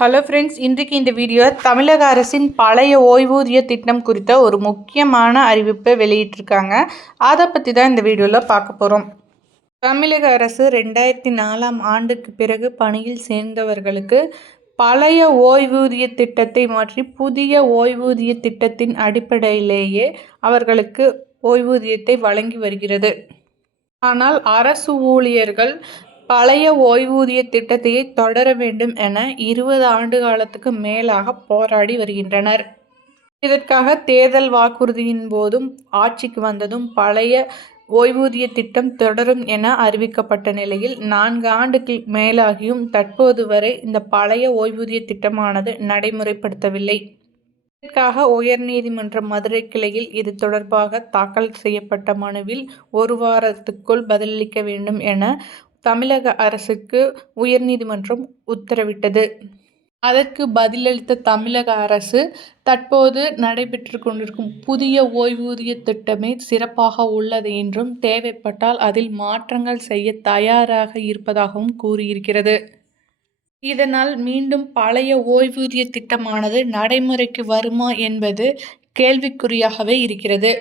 Hello friends இன்றைக்கு இந்த video தமிழக அரசின் பழைய ஓய்வூதிய திட்டம் குறித்த ஒரு முக்கியமான அறிவிப்பை வெளியிட்டிருக்காங்க. அதை பற்றி தான் இந்த வீடியோவில் பார்க்க போகிறோம் தமிழக அரசு ரெண்டாயிரத்தி நாலாம் ஆண்டுக்கு பிறகு பணியில் சேர்ந்தவர்களுக்கு பழைய ஓய்வூதிய திட்டத்தை மாற்றி புதிய ஓய்வூதிய திட்டத்தின் அடிப்படையிலேயே அவர்களுக்கு ஓய்வூதியத்தை வழங்கி வருகிறது. ஆனால் அரசு ஊழியர்கள் பழைய ஓய்வூதிய திட்டத்தையே தொடர வேண்டும் என இருபது ஆண்டு காலத்துக்கு மேலாக போராடி வருகின்றனர். இதற்காக தேர்தல் வாக்குறுதியின் போதும் ஆட்சிக்கு வந்ததும் பழைய ஓய்வூதிய திட்டம் தொடரும் என அறிவிக்கப்பட்ட நிலையில் நான்கு ஆண்டுக்கு மேலாகியும் தற்போது வரை இந்த பழைய ஓய்வூதிய திட்டமானது நடைமுறைப்படுத்தவில்லை. இதற்காக உயர்நீதிமன்ற மதுரை கிளையில் இது தொடர்பாக தாக்கல் செய்யப்பட்ட மனுவில் ஒரு வாரத்துக்குள் பதிலளிக்க வேண்டும் என தமிழக அரசுக்கு உயர்நீதிமன்றம் உத்தரவிட்டது. அதற்கு பதிலளித்த தமிழக அரசு தற்போது நடைபெற்று கொண்டிருக்கும் புதிய ஓய்வூதிய திட்டமே சிறப்பாக உள்ளது என்றும் தேவைப்பட்டால் அதில் மாற்றங்கள் செய்ய தயாராக இருப்பதாகவும் கூறியிருக்கிறது. இதனால் மீண்டும் பழைய ஓய்வூதிய திட்டமானது நடைமுறைக்கு வருமா என்பது கேள்விக்குறியாகவே இருக்கிறது.